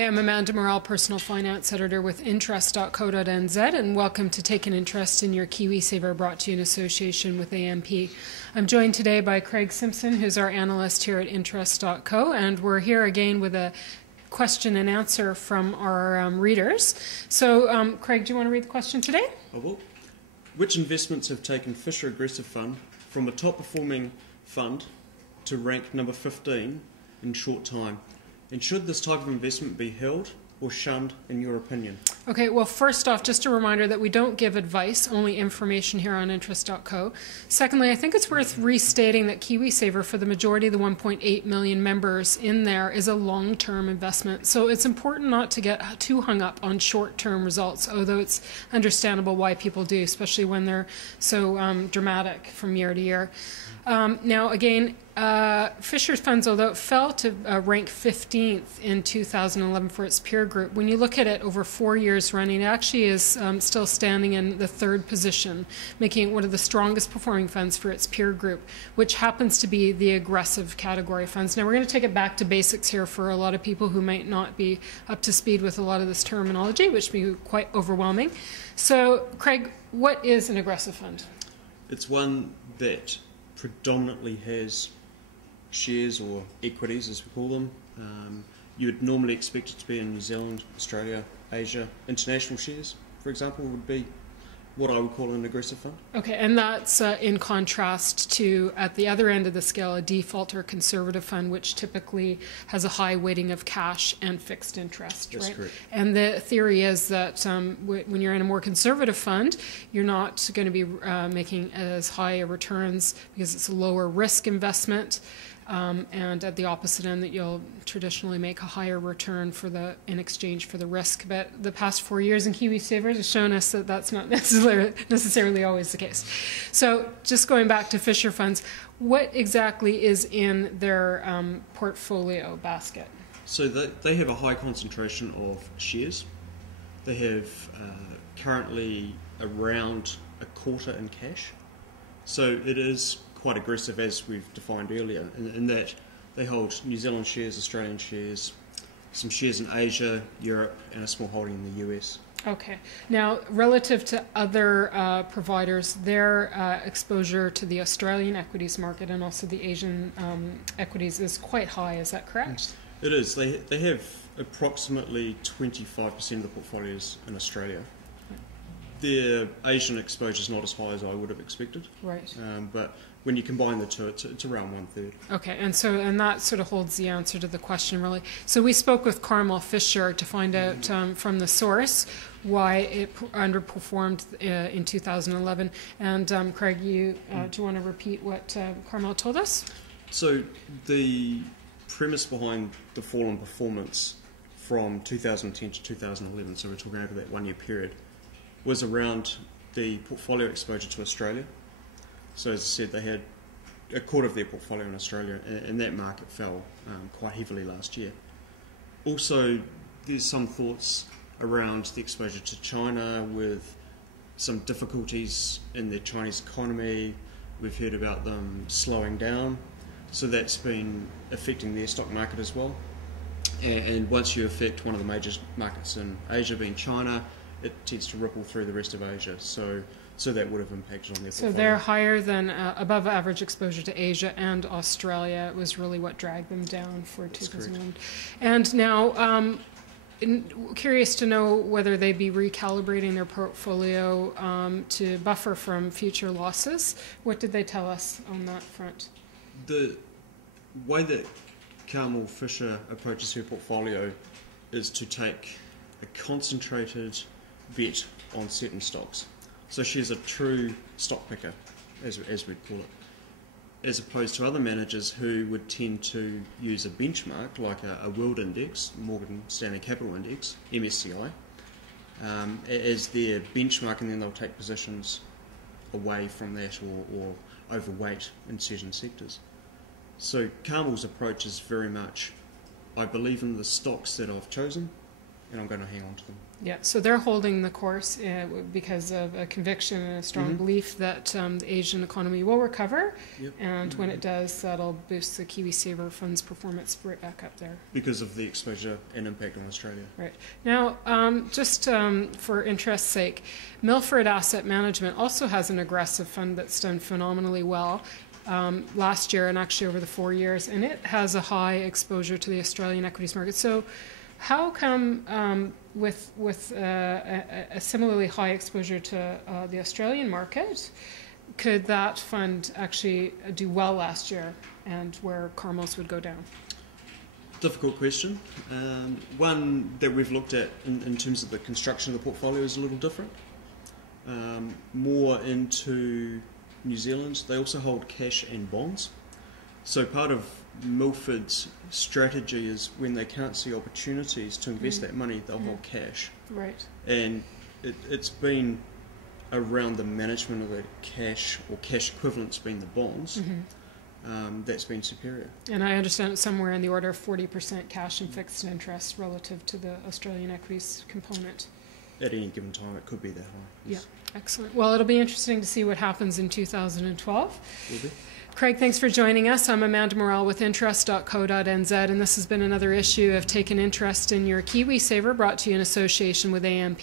Hi, I'm Amanda Morrall, Personal Finance Editor with Interest.co.nz, and welcome to Take an Interest in Your KiwiSaver, brought to you in association with AMP. I'm joined today by Craig Simpson, who's our analyst here at Interest.co, and we're here again with a question and answer from our readers. So, Craig, do you want to read the question today? I will. Which investments have taken Fisher Aggressive Fund from a top-performing fund to rank number 15 in short time? And should this type of investment be held or shunned, in your opinion? Okay, well, first off, just a reminder that we don't give advice, only information here on Interest.co. Secondly, I think it's worth restating that KiwiSaver, for the majority of the 1.8 million members in there, is a long-term investment. So it's important not to get too hung up on short-term results, although it's understandable why people do, especially when they're so dramatic from year to year. Now, again, Fisher's funds, although it fell to rank 15th in 2011 for its peer group, when you look at it over 4 years running, it actually is still standing in the third position, making it one of the strongest performing funds for its peer group, which happens to be the aggressive category funds. Now, we're going to take it back to basics here for a lot of people who might not be up to speed with a lot of this terminology, which may be quite overwhelming. So, Craig, what is an aggressive fund? It's one that predominantly has shares or equities, as we call them. You would normally expect it to be in New Zealand, Australia, Asia. International shares, for example, would be what I would call an aggressive fund. Okay, and that's in contrast to, at the other end of the scale, a default or conservative fund, which typically has a high weighting of cash and fixed interest, That's right? correct. And the theory is that when you're in a more conservative fund, you're not going to be making as high a returns because it's a lower risk investment. And at the opposite end, that you'll traditionally make a higher return in exchange for the risk. But the past 4 years in KiwiSaver has shown us that that's not necessarily always the case. So just going back to Fisher funds, what exactly is in their portfolio basket? So they have a high concentration of shares. They have currently around a quarter in cash. So it is quite aggressive, as we've defined earlier, in that they hold New Zealand shares, Australian shares, some shares in Asia, Europe, and a small holding in the US. Okay. Now, relative to other providers, their exposure to the Australian equities market and also the Asian equities is quite high. Is that correct? It is. They have approximately 25% of the portfolios in Australia. Their Asian exposure is not as high as I would have expected. Right. But when you combine the two, it's around 1/3. Okay, and that sort of holds the answer to the question, really. So we spoke with Carmel Fisher to find out from the source why it underperformed in 2011. And Craig, do you want to repeat what Carmel told us? So the premise behind the fall in performance from 2010 to 2011, so we're talking over that 1 year period, was around the portfolio exposure to Australia. So as I said, they had a quarter of their portfolio in Australia, and that market fell quite heavily last year. Also, there's some thoughts around the exposure to China with some difficulties in the Chinese economy. We've heard about them slowing down, so that's been affecting their stock market as well. And once you affect one of the major markets in Asia, being China, it tends to ripple through the rest of Asia, so that would have impacted on their portfolio. So they're higher than above average exposure to Asia and Australia. It was really what dragged them down for 2001. And now, curious to know whether they'd be recalibrating their portfolio to buffer from future losses. What did they tell us on that front? The way that Carmel Fisher approaches her portfolio is to take a concentrated bet on certain stocks. So she's a true stock picker, as we'd call it, as opposed to other managers who would tend to use a benchmark like a world index, Morgan Stanley Capital Index, MSCI, as their benchmark, and then they'll take positions away from that or overweight in certain sectors. So Carmel's approach is very much, I believe in the stocks that I've chosen, and I'm going to hang on to them. Yeah, so they're holding the course because of a conviction and a strong belief that the Asian economy will recover, and when it does, that'll boost the KiwiSaver fund's performance right back up there. Because of the exposure and impact on Australia. Right. Now, just for interest's sake, Milford Asset Management also has an aggressive fund that's done phenomenally well last year and actually over the 4 years, and it has a high exposure to the Australian equities market. So how come with a similarly high exposure to the Australian market, could that fund actually do well last year and where Carmels would go down? Difficult question. One that we've looked at in terms of the construction of the portfolio is a little different. More into New Zealand. They also hold cash and bonds. So part of Milford's strategy is when they can't see opportunities to invest that money, they'll hold cash. Right. And it's been around the management of the cash, or cash equivalents being the bonds, that's been superior. And I understand it's somewhere in the order of 40% cash and fixed interest relative to the Australian equities component. At any given time, it could be that high. Yes. Yeah, excellent. Well, it'll be interesting to see what happens in 2012. Will be. Craig, thanks for joining us. I'm Amanda Morrall with interest.co.nz, and this has been another issue of Take an Interest in Your KiwiSaver, brought to you in association with AMP.